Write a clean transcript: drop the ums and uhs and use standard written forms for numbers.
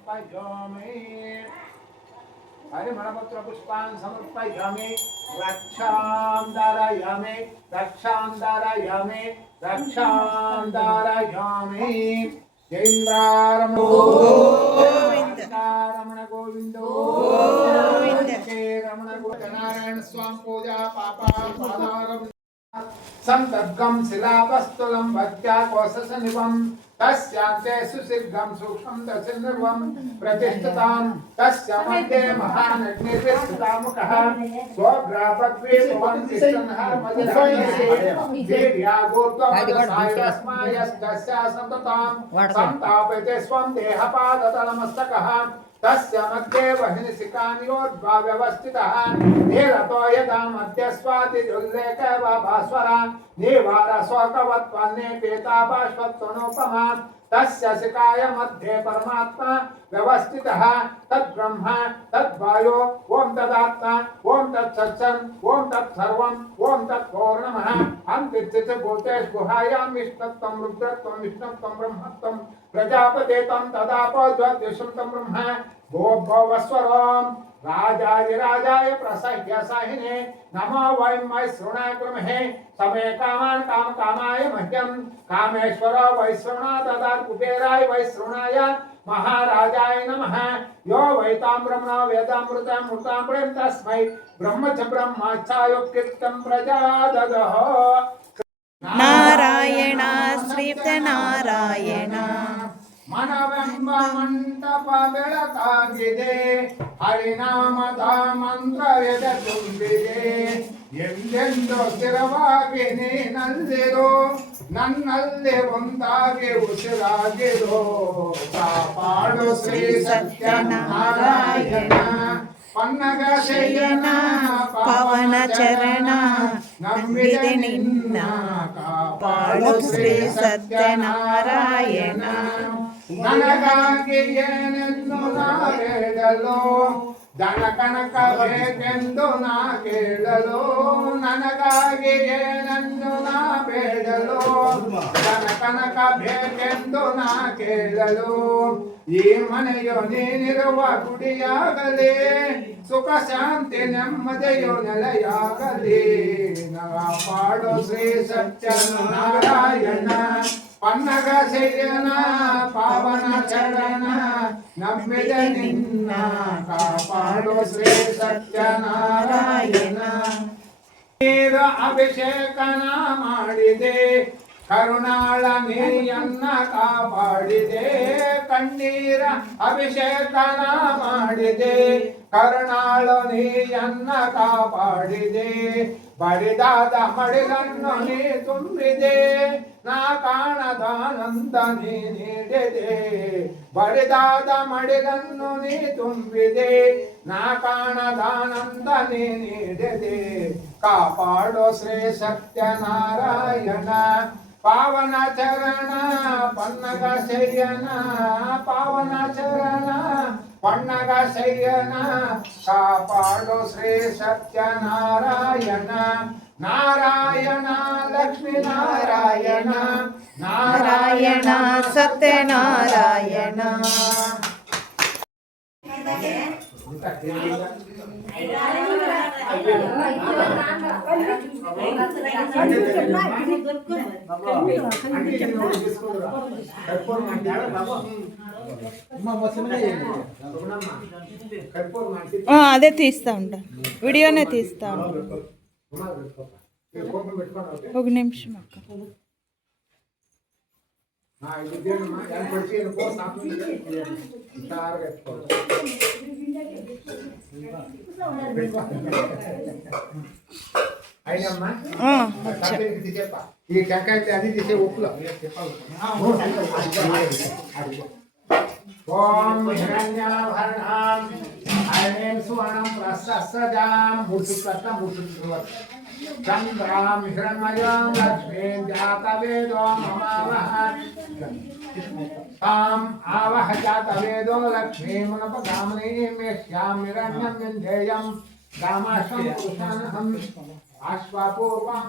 समर्पयामि परिमलपत्र पुष्पान् समर्पयामि रक्षां धारयामि रक्षां धारयामि रक्षां धारयामि जयेन्द्ररमण गोविंद गोविंद रमण नारायण स्वामी पूजा पापा पादारम संतद्गं शिलावस्तुलं भक्त्या कोशसनिवं तस्यांते सुसिद्धं सूक्ष्मं दशनिर्वं प्रतिष्ठितां तस्य मध्ये महानग्निर्विस्थितामुखः स्वग्रापद्वीपवं तिष्ठन्ः मदिरायसे वीर्यागोत्वमदसायस्मायस्तस्य सन्ततां संतापयते स्वं देहपादतलमस्तकः तस्य मध्ये वह्निशिखान्योद्वा व्यवस्थितः नीलतो यदा मध्यस्वातिजुल्लेखव भास्वरा निवारशोकवत्वन्ने पीताभास्वत्वनोपमा तस्य शिखाय मध्ये परमात्मा व्यवस्थितः तद्ब्रह्म तद्वायो ओम तदात्मा ओम तत्सत्सन् ओम तत्सर्वम् ओम तत्पूर्णमः अन्तिस्थित भूतेषु गुहायां विष्णुत्वं रुद्रत्वं विष्णुत्वं ब्रह्मत्वं प्रजापतेत्वं तदापोज्वद्विष्णुं तं ब्रह्म भोभवस्वरं राजाय प्रसह्यसाहिने नमो वयं वै श्रृणाक्रमहे समे कामान् कामकामाय मह्यं कामेश्वरो वै श्रृणा ददात् कुबेराय वै श्रृणाय महाराजाय नमः यो वैतां ब्रह्मणो वेदामृतं मृतामृतं तस्मै ब्रह्म च ब्रह्मचायोक्तिं प्रजाददः नारायण श्रीयुक्त नारायण मनವೆಂಬ ಮಂಟಪ ಬೆಳಕಾಗಿದೆ ಹರಿನಾಮದ ಮಂತ್ರವೆದ ತುಂಬಿದೆ ಎಂದೆಂದು ಸ್ಥಿರವಾಗಿ ನೀನಲ್ಲಿರೋ ನನ್ನಲ್ಲಿ ಒಂದಾಗಿ ಉಸಿರಾಗಿರೋ ಕಾಪಾಡು ಶ್ರೀ ಸತ್ಯನಾರಾಯಣ ಪನ್ನಗ ಶಯನ ಪವನ ಚರಣ ನಂಬಿದೆ ನಿನ್ನ ಕಾಪಾಡು ಶ್ರೀ ಸತ್ಯನಾರಾಯಣ ನನಗಾಗಿ ಏನೆಂದು ನಾ ಹೇಳಲು ದನ ಕನಕ ಬೇಕೆಂದು ನಾ ಕೇಳಲು ನನಗಾಗಿ ಏನೆಂದು ನಾ ಬೇಡಲು ದನ ಕನಕ ಬೇಕೆಂದು ನಾ ಕೇಳಲು ಈ ಮನೆಯು ನೀನಿರುವ ಗುಡಿಯಾಗಲಿ ಸುಖ ಶಾಂತಿ ನೆಮ್ಮದಿಯು ನೆಲೆಯಾಗಲಿ ಕಾಪಾಡು ಶ್ರೀ ಸತ್ಯನಾರಾಯಣ ಪನ್ನಗ ಶಯನ ಪಾವನ ಚರಣ ನಂಬಿದ ನಿನ್ನ ಕಾಪಾಡು ಶ್ರೀ ಸತ್ಯನಾರಾಯಣ ನೀರ ಅಭಿಷೇಕನ ಮಾಡಿದೆ ಕರುಣಾಳ ನೀಯನ್ನ ಕಾಪಾಡಿದೆ ಕಣ್ಣೀರ ಅಭಿಷೇಕನ ಮಾಡಿದೆ ಕರುಣಾಳ ನೀಯನ್ನ ಕಾಪಾಡಿದೆ ಬಡಿದಾದ ಮಡಿಲನ್ನು ನೀ ತುಂಬಿದೆ ನಾ ಕಾಣದಾನಂದ ನೀ ನೀಡಿದೆ ಬಡಿದಾದ ಮಡಿಲನ್ನು ನೀ ತುಂಬಿದೆ ನಾ ಕಾಣದಾನಂದ ನೀ ನೀಡಿದೆ ಕಾಪಾಡೋ ಶ್ರೀ ಸತ್ಯನಾರಾಯಣ ಪಾವನ ಚರಣ ಪನ್ನಗ ಶಯನ ಪಾವನ ಚರಣ ಪನ್ನಗ ಶಯನ ಕಾಪಾಡೋ ಶ್ರೀ ಸತ್ಯನಾರಾಯಣ ನಾರಾಯಣ ಲಕ್ಷ್ಮೀ ನಾರಾಯಣ ನಾರಾಯಣ ಸತ್ಯನಾರಾಯಣ అదే తీస్తా ఉంటా వీడియోనే తీస్తా ఉంటా ఒక నిమిషం అక్క ఈ టెంకాయ అది తీసే ఉప్పులో ఓం హిరణ్యాభరణాం ఐం సువర్ణం ప్రసస్సజాం ముసుప్రత ముసుప్రవత్ చంద్రాం హిరణ్మయాం లక్ష్మీం జాతవేదో మమావహ ताम आवह जातवेदो लक्ष्मीमुनपगामिनीं यस्यां हिरण्यं विन्ध्येयं रामाश्वं पुरुषानहम् आश्वापूर्वां